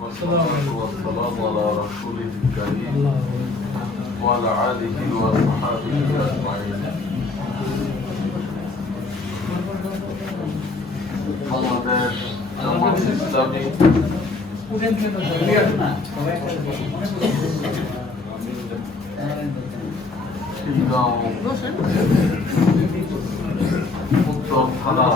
والصلاة والسلام على رسوله الكريم وعلى آله وصحبه أجمعين বাংলাদেশ জামাত ইসলামী খিলগাঁও উত্তর থানা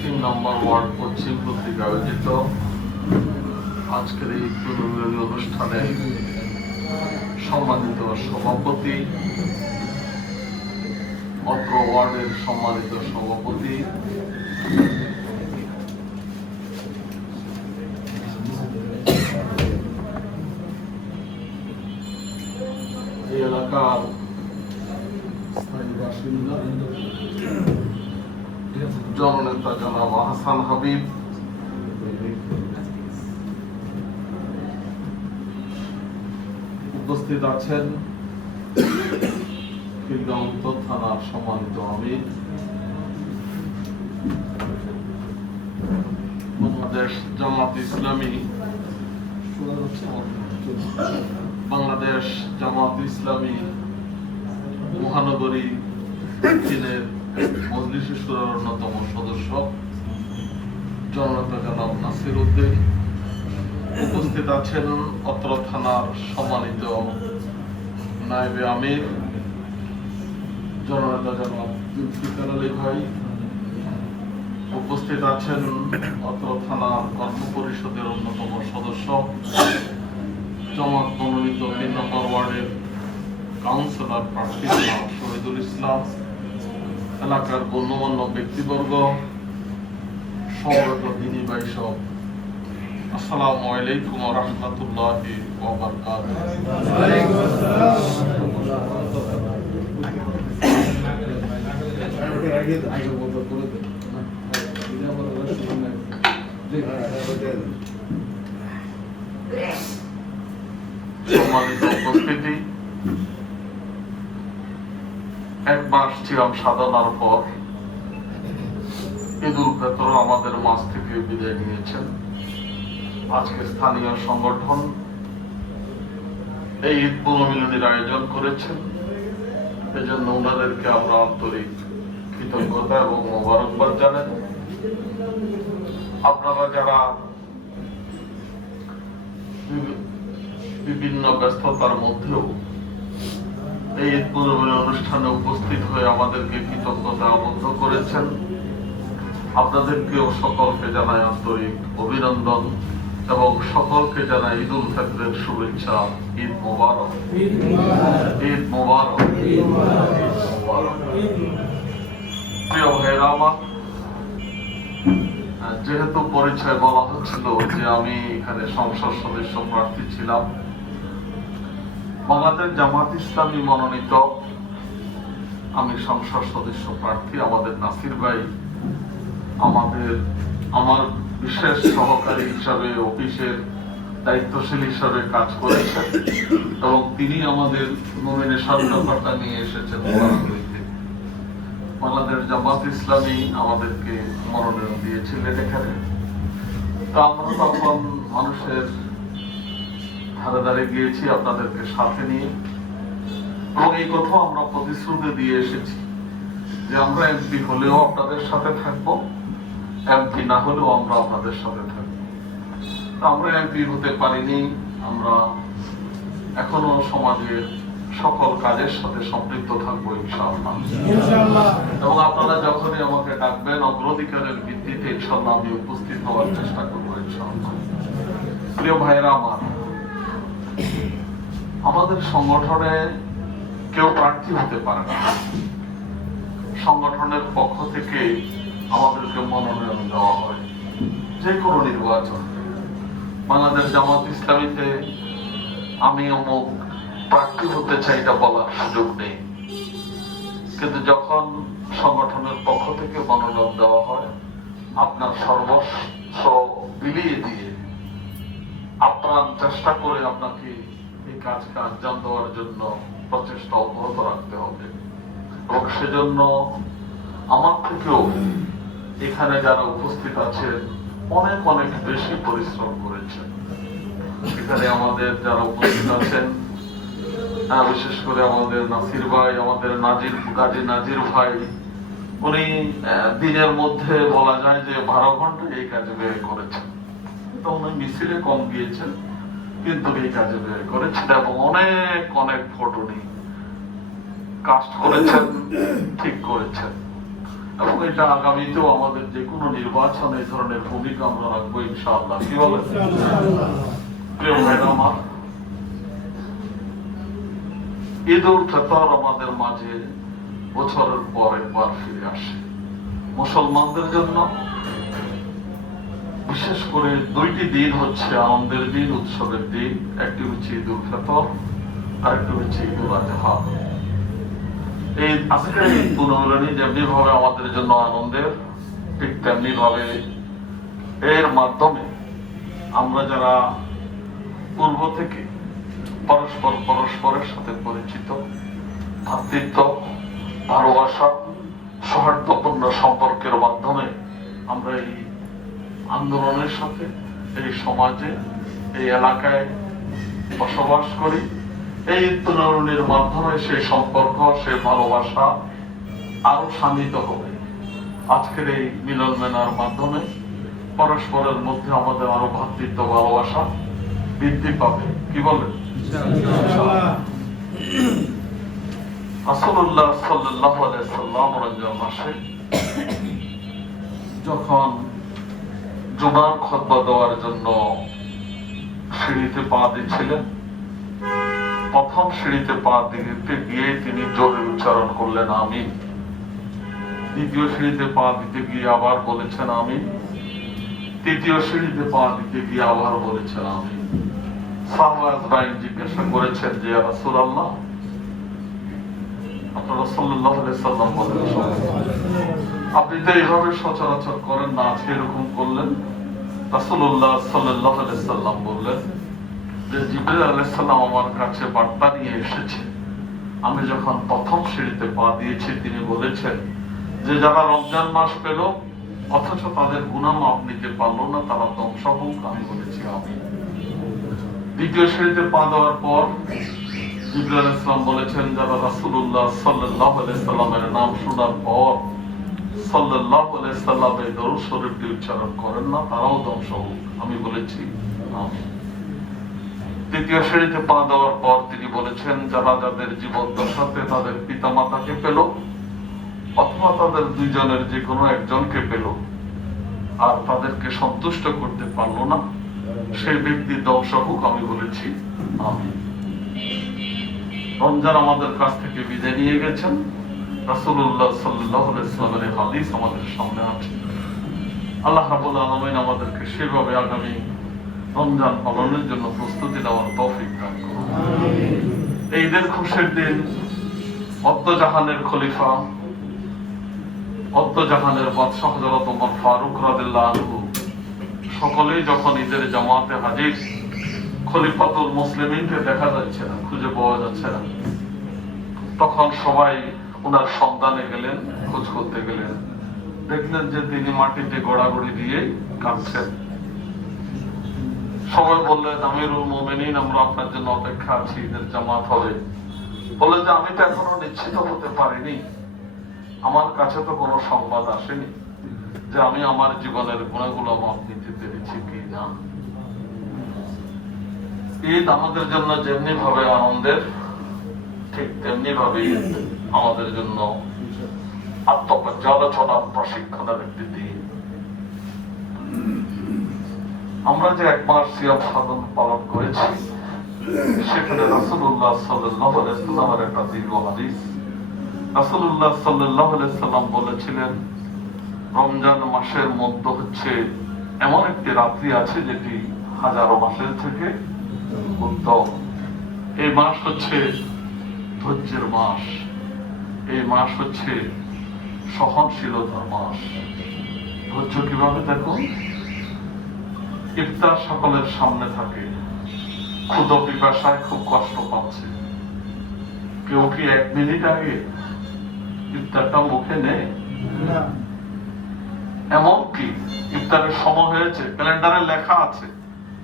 ৩ নম্বর ওয়ার্ড পশ্চিম কর্তৃক আয়োজিত আজকের এই পুনর্মিলনী অনুষ্ঠানে সম্মানিত সভাপতি, অত্র ওয়ার্ডের সম্মানিত সভাপতি, এই এলাকার স্থায়ী বাসিন্দা জননেতা জনাব হাসান হাবিব, উপস্থিত আছেন খিলগাঁও উত্তর থানার সম্মানিত আমির, বাংলাদেশ জামাত ইসলামী মহানগরী দক্ষিণের মজলিস শুরার অন্যতম সদস্য জননেতা জনাব নাসির উদ্দিন, উপস্থিত আছেন অত্র থানার সম্মানিত নায়েবে আমির জননেতা জনাব জুলফিকার আলী ভাই, উপস্থিত আছেন অত্র থানার কর্ম পরিষদের অন্যতম সদস্য জামাত মনোনীত ৩ নম্বর ওয়ার্ডের কাউন্সিলর প্রার্থী শহীদুল ইসলাম, এলাকার গণ্যমান্য ব্যক্তিবর্গ, সমবেত দিনী ভাই সব, আসসালামু আলাইকুম ওয়া রাহমাতুল্লাহি ওয়া বারাকাতুহু। সম্মানিত উপস্থিতি, এক মাস ছিলাম সাধনার পর ঈদুল ফিতর আমাদের মাঝ থেকে বিদায় নিয়েছেন। আজকে স্থানীয় সংগঠন এই ঈদ পুনর্মিলনীর আয়োজন করেছেন, এজন্য ওনাদেরকে আমরা আন্তরিক কৃতজ্ঞতা এবং মোবারকবাদ জানাই। আপনারা যারা বিভিন্ন ব্যস্ততার মধ্যেও এই ঈদ পুনর্মিলনী অনুষ্ঠানে উপস্থিত হয়ে আমাদেরকে কৃতজ্ঞতা আবদ্ধ করেছেন, আপনাদেরকেও সকলকে জানাই আন্তরিক অভিনন্দন এবং সকলকে জানাই ঈদুল ফিতরের শুভেচ্ছা। ঈদ মোবারক, ঈদ মোবারক, ঈদ মোবারক। প্রিয় ভাইরা আমার, যেহেতু পরিচয় বলা হচ্ছিল যে আমি এখানে সংসদ সদস্য প্রার্থী ছিলাম, বাংলাদেশ জামাত ইসলামী মনোনীত আমি সংসদ সদস্য প্রার্থী। আমাদের নাসির ভাই আমার বিশেষ সহকারী হিসাবে অফিসের দায়িত্বশীল হিসাবে কাজ করেছেন এবং তিনি আমাদের নমিনেশন ব্যাপারটা নিয়ে এসেছেন। বাংলাদেশ জামাত ইসলামী আমাদেরকে মনোনয়ন দিয়েছিলেন এখানে। তো আমরা তখন মানুষের ধারে ধারে গিয়েছি আপনাদেরকে সাথে নিয়ে, এবং এই কথা আমরা প্রতিশ্রুতি দিয়ে এসেছি যে আমরা এমপি হলেও আপনাদের সাথে থাকবো, এমপি না হলেও আমরা আপনাদের সাথে থাকবো। আমরা এমপি হতে পারিনি, আমরা এখনো সমাজের সকল কাজের সাথে সম্পৃক্ত থাকবো ইনশাআল্লাহ। এবং আপনারা যখনই আমাকে ডাকবেন অগ্রাধিকারের ভিত্তিতে ইনশাআল্লাহ আমি উপস্থিত হওয়ার চেষ্টা করবো ইনশাআল্লাহ। প্রিয় ভাইরা আমার, আমাদের সংগঠনে কেউ প্রার্থী হতে পারে না, সংগঠনের পক্ষ থেকে আমাদেরকে মনোনয়ন দেওয়া হয় যে কোনো নির্বাচন। বাংলাদেশ জামাত ইসলামীতে আমি অমুক প্রার্থী হতে চাই এটা বলার সুযোগ নেই, কিন্তু যখন সংগঠনের পক্ষ থেকে মনোনয়ন দেওয়া হয় আপনার সর্বস্ব বিলিয়ে দিয়ে আপ্রাণ চেষ্টা করে আপনাকে এই কাজকে আঞ্জাম দেওয়ার জন্য প্রচেষ্টা অব্যাহত রাখতে হবে। এবং সেজন্য আমার থেকেও এখানে যারা উপস্থিত আছেন অনেক অনেক বেশি পরিশ্রম করেছেন। এখানে আমাদের যারা উপস্থিত আছেন, বিশেষ করে আমাদের নাসির ভাই, আমাদের গাজী নাজির ভাই, উনি দিনের মধ্যে বলা যায় যে 12 ঘন্টা এই কাজে ব্যয় করেছেন। তো উনি মিছিলে কম গিয়েছেন, কিন্তু এই কাজে ব্যয় করেছেন এবং অনেক অনেক ফটো নিয়ে কাস্ট করেছেন, ঠিক করেছেন। এবং এটা আগামীতেও আমাদের যে কোনো নির্বাচনে এই ধরনের ভূমিকা আমরা রাখবো ইনশাআল্লাহ। কি বলেন প্রিয় ভাইরা আমার? ঈদ উল ফিতর আমাদের মাঝে বছরের পর একবার ফিরে আসে। মুসলমানদের জন্য বিশেষ করে দুইটি দিন হচ্ছে আনন্দের দিন, উৎসবের দিন। একটি হচ্ছে ঈদ উল ফিতর, আরেকটি হচ্ছে ঈদ উল আযহা। এই আজকের এই পুনর্মিলনী যেমনি ভাবে আমাদের জন্য আনন্দের, ঠিক তেমনি ভাবে এর মাধ্যমে আমরা যারা পূর্ব থেকে পরস্পরের সাথে পরিচিত, ভ্রাতৃত্ব, ভালোবাসা, সৌহার্দ্যপূর্ণ সম্পর্কের মাধ্যমে আমরা এই আন্দোলনের সাথে এই সমাজে এই এলাকায় বসবাস করি। এই পুনর্মিলনীর মাধ্যমে সেই সম্পর্ক, সেই ভালোবাসা আরো শানিত হবে। আজকের এই মিলন মেলার মাধ্যমে পরস্পরের মধ্যে আমাদের আরো ভ্রাতৃত্ব, ভালোবাসা বৃদ্ধি পাবে। কি বলেন? রাসূলুল্লাহ সাল্লাল্লাহু আলাইহি ওয়াসাল্লাম রমজান মাসে যখন জুমার খুতবা দেওয়ার জন্য সিঁড়িতে পা দিচ্ছিলেন, প্রথম সিঁড়িতে পা দিতে গিয়ে তিনি জোরে উচ্চারণ করলেন আমিন। দ্বিতীয় সিঁড়িতে পা দিতে গিয়ে আবার বলেছেন আমিন। তৃতীয় সিঁড়িতে পা দিতে গিয়ে আবার বলেছেন আমিন। সাহাবায়ে জিজ্ঞাসা করেছেন যে ইয়া রাসূলুল্লাহ, আপনারা সাল্লাল্লাহু আলাইহি ওয়াসাল্লাম বলেন আপনি তো এইভাবে সচরাচর করেন না, আজকে এরকম করলেন? রাসূলুল্লাহ সাল্লাল্লাহু আলাইহি ওয়াসাল্লাম বললেন যে জিবরাইল আলাইহিস সালাম আমার কাছে বার্তা নিয়ে এসেছে। আমি যখন প্রথম সিঁড়িতে পা দিয়েছি তিনি বলেছেন যে যারা রমজান মাস পেল অথচ তাদের গুনাহ মাফ নিতে পারলো না, তারা ধ্বংস হোক। আমি বলেছি আমিন। দ্বিতীয় সিঁড়িতে পা দেওয়ার পর জিবরাইল আলাইহিস সালাম বলেছেন যারা রাসূলুল্লাহ সাল্লাল্লাহু আলাইহি সাল্লামের নাম শোনার পর সাল্লাল্লাহু আলাইহি সাল্লামের দরুদ শরীফটি উচ্চারণ করেন না, তারাও ধ্বংস হোক। আমি বলেছি আমিন। তৃতীয় শ্রেণীতে পা দেওয়ার পর তিনি বলেছেন যারা যাদের জীবদ্দশাতে তাদের পিতামাতাকে পেল অথবা তাদের দুইজনের যে কোনো একজনকে পেল আর তাদেরকে সন্তুষ্ট করতে পারলো না, সেই ব্যক্তি ধ্বংস হোক। আমি বলেছি আমিন। রমজান আমাদের কাছ থেকে বিদায় নিয়ে গেছেন। রাসূলুল্লাহ সাল্লাল্লাহু আলাইহি ওয়াসাল্লামের হাদিস আমাদের সামনে আছে। আল্লাহ রাব্বুল আলামিন আমাদেরকে সেভাবে আগামী রমজান পালনের জন্য প্রস্তুতি নেওয়ার তৌফিক দান করুন। এই ঈদের খুশির দিন অদ্দজাহানের খলিফা, অদ্দজাহানের বাদশাহ হযরত ওমর ফারুক রাদিয়াল্লাহু আনহু সকলেই যখন ঈদের জামাতে হাজির, খলিফাতুল মুসলিমিনকে দেখা যাচ্ছে না, খুঁজে পাওয়া যাচ্ছে না, তখন সবাই ওনার সন্ধানে গেলেন, খোঁজ করতে গেলেন। দেখলেন যে তিনি মাটিতে গড়াগড়ি দিয়ে কাঁদছেন। সবাই বললেন আমিরুল মুমিনিন, আমরা আপনার জন্য অপেক্ষা আছি, ঈদের জামাত হবে। বললেন যে আমি তো এখনো নিশ্চিত হতে পারিনি, আমার কাছে তো কোনো সংবাদ আসেনি যে আমি আমার জীবনের গুণাগুলো মাপ নিতে পেরেছি কি না। ঈদ আমাদের জন্য যেমনি ভাবে আনন্দের, ঠিক তেমনি ভাবে ঈদ আমাদের জন্য আত্মপর্যালোচনার প্রশিক্ষণের একটি দিন। আমরা যে এক মাস সিয়াম সাধন পালন করেছি, সেখানে রাসূলুল্লাহ সাল্লাল্লাহু আলাইহি ওয়াসাল্লামের একটা দীর্ঘ হাদিস। রাসূলুল্লাহ সাল্লাল্লাহু আলাইহি ওয়াসাল্লাম বলেছিলেন রমজান মাসের মধ্যে হচ্ছে এমন একটি রাত্রি আছে যেটি হাজারো মাসের থেকে উত্তম। এই মাস হচ্ছে ধৈর্যের মাস, এই মাস হচ্ছে সহনশীলতার মাস। ধৈর্য কিভাবে দেখো, ইফতার সকলের সামনে থাকে, ক্ষুধা পিপাসায় খুব কষ্ট পাচ্ছে, কেউ কি 1 মিনিট আগে ইফতারটা মুখে নেয়? এমনকি ইফতারের সময় হয়েছে, ক্যালেন্ডারে লেখা আছে,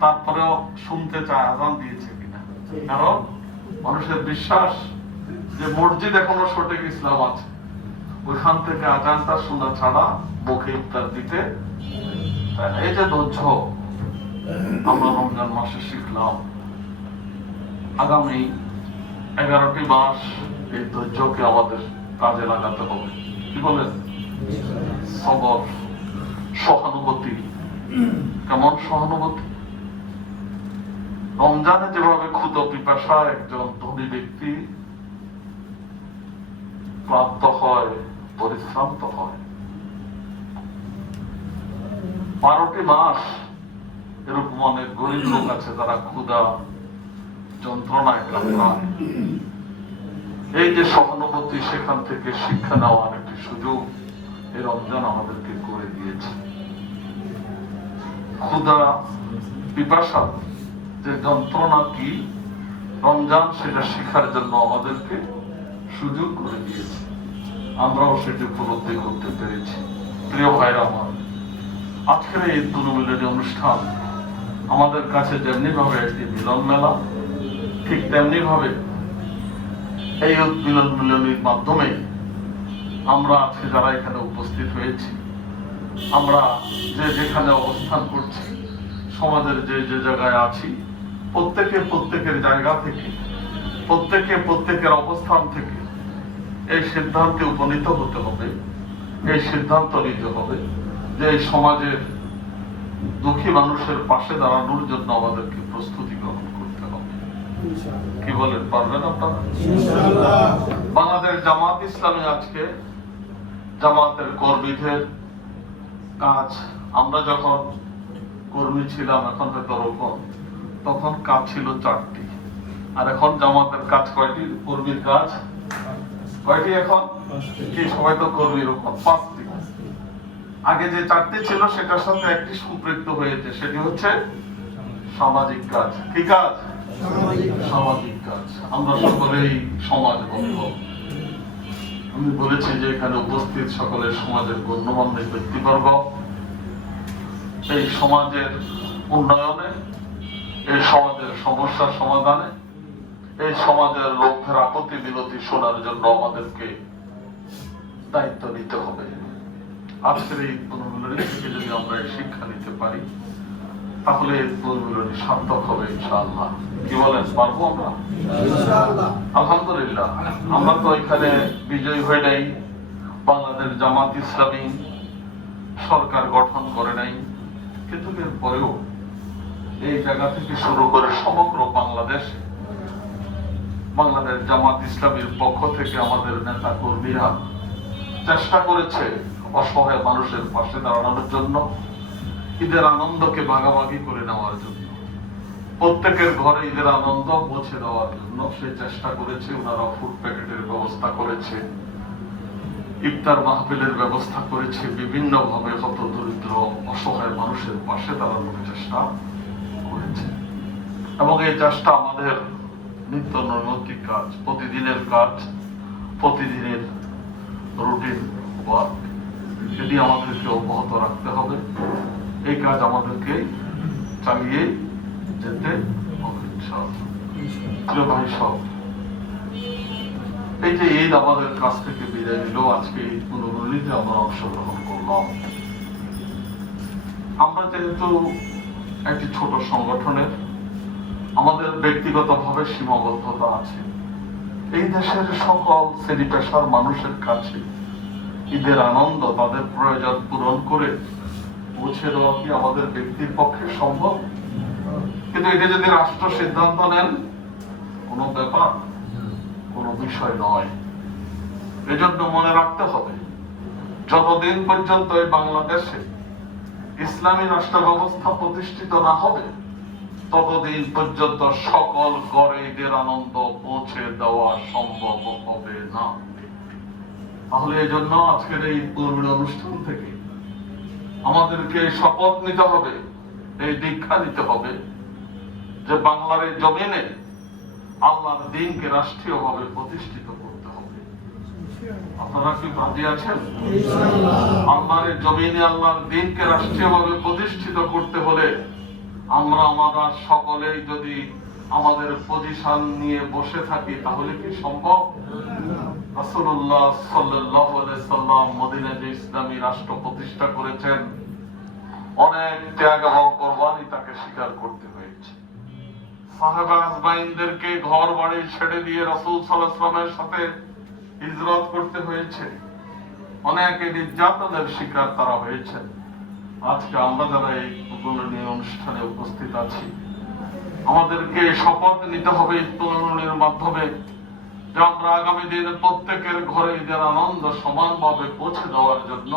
তারপরেও শুনতে চায় আজান দিয়েছে কিনা। কারণ মানুষের বিশ্বাস যে মসজিদ এখনো সঠিক ইসলাম আছে, ওইখান থেকে আজানটা শোনা ছাড়া মুখে ইফতার দিতে। এই যে ধৈর্য আমরা রমজান মাসে শিখলাম, আগামী 11টি মাস এই ধৈর্যকে আমাদের কাজে লাগাতে হবে। কি বলেন? সবর, সহানুভূতি। কেমন সহানুভূতি? রমজানে যেভাবে ক্ষুধা পিপাসা একজন ধনী ব্যক্তি ক্লান্ত হয়, পরিশ্রান্ত হয়, 12টি মাস এরকম অনেক গরিব লোক আছে যারা ক্ষুধা যন্ত্রণায় কাতরায়। এই যে সহানুভূতি, সেখান থেকে শিক্ষা নেওয়ার একটি সুযোগ এই রমজান আমাদেরকে করে দিয়েছে। ক্ষুধা পিপাসা যে যন্ত্রণা কি, রমজান সেটা শিখার জন্য আমাদেরকে সুযোগ করে দিয়েছে। আমরাও সেটি উপলব্ধি করতে পেরেছি। প্রিয় ভাইরা আমার, আজকের এই দুর্মিলনী অনুষ্ঠান আমাদের কাছে যেমনি ভাবে একটি মিলন মেলা, ঠিক তেমনি ভাবে এই মিলন মিলনীর মাধ্যমে আমরা আজকে যারা এখানে উপস্থিত হয়েছি, আমরা যে যেখানে অবস্থান করছি, সমাজের যে যে জায়গায় আছি, প্রত্যেকের জায়গা থেকে, প্রত্যেকের অবস্থান থেকে এই সিদ্ধান্তে উপনীত হতে হবে, এই সিদ্ধান্ত নিতে হবে যে এই সমাজের দুঃখী মানুষের পাশে দাঁড়ানোর জন্য আমাদেরকে প্রস্তুতি গ্রহণ করতে হবে। কি বলেন, পারবেন আপনারা? বাংলাদেশ জামাত ইসলামী আজকে জামাতের কর্মীদের কাজ, আমরা যখন কর্মী ছিলাম, এখন হয়তো ওরকম, তখন কাজ ছিল 4টি, আর এখন জামাতের কাজ কয়টি? কর্মীর কাজ কয়টি এখন? কি সবাই তো কর্মী, এরকম 5টি। আগে যে 4টি ছিল সেটার সাথে একটি সম্পৃক্ত হয়েছে, সেটি হচ্ছে সামাজিক কাজ। কি কাজ? সামাজিক কাজ। আমরা সকলেই সমাজ বন্ধ। আমি বলেছি যে এখানে উপস্থিত সকলের সমাজের গণ্যমান্য ব্যক্তিবর্গ, এই সমাজের উন্নয়নে, এই সমাজের সমস্যার সমাধানে, এই সমাজের লোকের আপত্তি বিনতি শোনার জন্য আমাদেরকে দায়িত্ব নিতে হবে। আজকের এই পুনর্মিলনী থেকে যদি আমরা এই শিক্ষা নিতে পারি, তাহলে এই পুনর্মিলনী সার্থক হবে ইনশাআল্লাহ। কি বলেন, পারবো আমরা? আলহামদুলিল্লাহ। আমরা তো এখানে বিজয়ী হয়ে নাই, বাংলাদেশ জামাত ইসলামী সরকার গঠন করে নাই, কিন্তু এর পরেও এই জায়গা থেকে শুরু করে সমগ্র বাংলাদেশে বাংলাদেশ জামাত ইসলামীর পক্ষ থেকে আমাদের নেতা কর্মীরা চেষ্টা করেছে অসহায় মানুষের পাশে দাঁড়ানোর জন্য, ঈদের আনন্দকে ভাগাভাগি করে নেওয়ার জন্য, প্রত্যেকের ঘরে ঈদের আনন্দ পৌঁছে দেওয়ার জন্য সে চেষ্টা করেছে। ওনারা ফুড প্যাকেটের ব্যবস্থা করেছে, ইফতার মাহফিলের ব্যবস্থা করেছে, বিভিন্ন ভাবে হত দরিদ্র অসহায় মানুষের পাশে দাঁড়ানোর চেষ্টা করেছে। এবং এই চেষ্টা আমাদের নিত্য নৈমিত্তিক কাজ, প্রতিদিনের কাজ, প্রতিদিনের রুটিন ওয়ার্ক, এটি আমাদেরকে অব্যাহত রাখতে হবে। এই কাজ আমাদেরকে চালিয়ে যেতে হবে ইনশাআল্লাহ। প্রিয় ভাই সব, এই যে ঈদ আমাদের কাছ থেকে বিদায় নিল, আজকে এই পুনর্মিলনীতে আমরা অংশগ্রহণ করলাম। আমরা যেহেতু একটি ছোট সংগঠনের, আমাদের ব্যক্তিগতভাবে সীমাবদ্ধতা আছে। এই দেশের সকল শ্রেণী পেশার মানুষের কাছে ঈদের আনন্দ, তাদের প্রয়োজন পূরণ করে পৌঁছে দেওয়া কি আমাদের ব্যক্তির পক্ষে সম্ভব? কিন্তু এটা যদি রাষ্ট্র সিদ্ধান্ত নেন, কোনো ব্যাপার, কোনো বিষয় নয়। এজন্য মনে রাখতে হবে, যতদিন পর্যন্ত এই বাংলাদেশে ইসলামী রাষ্ট্র ব্যবস্থা প্রতিষ্ঠিত না হবে, ততদিন পর্যন্ত সকল ঘরে ঈদের আনন্দ পৌঁছে দেওয়া সম্ভব হবে না। তাহলে এই জন্য আজকের এই পুনর্মিলনী অনুষ্ঠান থেকে আমাদেরকে শপথ নিতে হবে, এই দীক্ষা নিতে হবে যে বাংলার এই জমিনে আল্লাহর দ্বীনকে রাষ্ট্রীয়ভাবে প্রতিষ্ঠিত করতে হবে। আপনারা কি রাজি আছেন? আল্লাহর জমিনে আল্লাহর দ্বীনকে রাষ্ট্রীয়ভাবে প্রতিষ্ঠিত করতে হলে আমরা সকলেই যদি আমাদের পজিশন নিয়ে বসে থাকি তাহলে কি সম্ভব? রাসূলুল্লাহ সাল্লাল্লাহু আলাইহি সাল্লাম মদিনায় যে ইসলামী রাষ্ট্র প্রতিষ্ঠা করেছেন, অনেক ত্যাগ এবং কোরবানি তাকে স্বীকার করতে হয়েছে। সাহাবা আজমাইনদেরকে ঘর বাড়ি ছেড়ে দিয়ে রাসূল সাল্লাল্লাহু আলাইহি ওয়াসাল্লামের সাথে হিজরত করতে হয়েছে, অনেকে নির্যাতনের শিকার তারা হয়েছে। আজকে আমরা যারা এই তুলনীয় অনুষ্ঠানে উপস্থিত আছি, আমাদেরকে শপথ নিতে হবে এই তুলনীর মাধ্যমে যে আমরা আগামী দিনে প্রত্যেকের ঘরে ঈদের আনন্দ সমানভাবে পৌঁছে দেওয়ার জন্য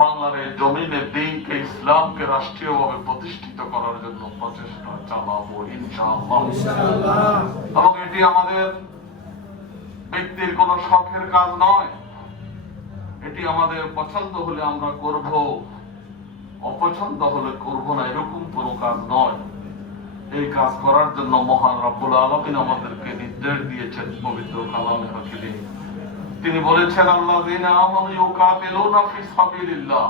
বাংলার এই জমিনে দ্বীনকে ইসলামকে রাষ্ট্রীয়ভাবে প্রতিষ্ঠিত করার জন্য প্রচেষ্টা চালাবো ইনশাআল্লাহ। এবং এটি আমাদের ব্যক্তির কোন শখের কাজ নয়, এটি আমাদের পছন্দ হলে আমরা করব, অপছন্দ হলে করব না, এরকম কোনো কাজ নয়। এই কাজ করার জন্য মহান রব্বুল আলামিন আমাদেরকে নির্দেশ দিয়েছেন পবিত্র কালামে হাকিমে। তিনি বলেছেন, আল্লাযীনা আমানু ইউকাতিলুনা ফি সাবিলিল্লাহ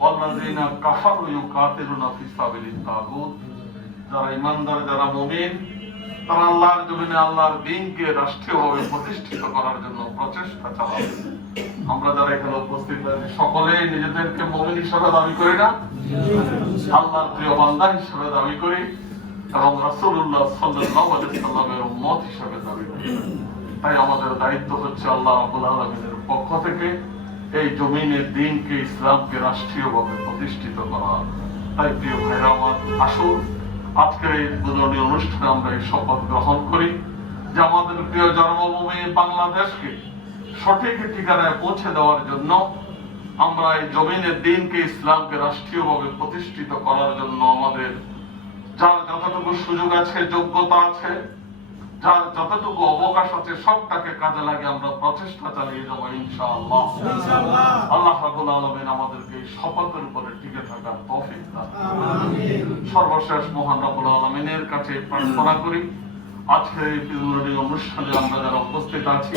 ওয়াল্লাযীনা কাফারু ইউকাতিলুনা ফি সাবিলিত তাগুত। যারা ঈমানদার, যারা মুমিন, তারা আল্লাহর জমিনে আল্লাহর দ্বীনকে রাষ্ট্রীয়ভাবে প্রতিষ্ঠিত করার জন্য প্রচেষ্টা চালাবে। আমরা যারা এখানে উপস্থিত আছি সকলেই নিজেদেরকে মুমিন হিসেবে দাবি করি না? আল্লাহর প্রিয় বান্দা হিসেবে দাবি করি এবং রাসূলুল্লাহ সাল্লাল্লাহু আলাইহি সাল্লামের উম্মত হিসেবে দাবি করি। তাই আমাদের দায়িত্ব হচ্ছে আল্লাহ রাব্বুল আলামিনের পক্ষ থেকে এই জমিনের দ্বীনকে ইসলামকে রাষ্ট্রীয়ভাবে প্রতিষ্ঠিত করা। তাই প্রিয় ভাইরা আমার, আসুন আজকের এই উদ্বোধনী অনুষ্ঠানে আমরা এই শপথ গ্রহণ করি যে আমাদের প্রিয় জন্মভূমি বাংলাদেশকে সঠিক ঠিকানায় পৌঁছে দেওয়ার জন্য আমরা এই জমিনের দ্বীনকে ইসলামকে রাষ্ট্রীয়ভাবে প্রতিষ্ঠিত করার জন্য আমাদের যার যতটুকু সুযোগ আছে, যোগ্যতা আছে, যার যতটুকু অবকাশ আছে, সবটাকে কাজে লাগে আমরা প্রচেষ্টা চালিয়ে যাবো ইনশাআল্লাহ। আল্লাহ রাব্বুল আলামিন আমাদেরকে এই শপথের উপরে টিকে থাকার তৌফিক দান করুন। সর্বশেষ মহান রব্বুল আলামিনের কাছে প্রার্থনা করি, আজকের এই উদ্বোধনী অনুষ্ঠানে আমরা যারা উপস্থিত আছি,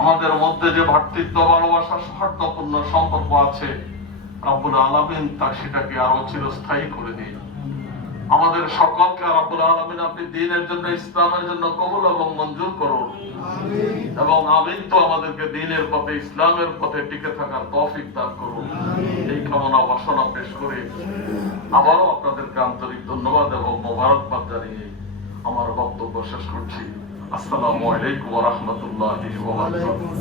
আমাদের মধ্যে যে ভ্রাতৃত্ব, ভালোবাসা, সৌহার্দ্যপূর্ণ সম্পর্ক আছে, রব্বুল আলামিন তা সেটাকে আরো চিরস্থায়ী করে দিন। আমাদের সকলকে রব্বুল আলামিন আপনি দ্বীনের জন্য, ইসলামের জন্য কবুল এবং মঞ্জুর করুন এবং আমিন তো আমাদেরকে দ্বীনের পথে, ইসলামের পথে টিকে থাকার তৌফিক দান করুন। এই কামনা বাসনা পেশ করে আবারও আপনাদেরকে আন্তরিক ধন্যবাদ এবং মোবারকবাদ জানিয়ে আমার বক্তব্য শেষ করছি। আসসালামু আলাইকুম ওয়া রাহমাতুল্লাহি ওয়া বারাকাতুহু।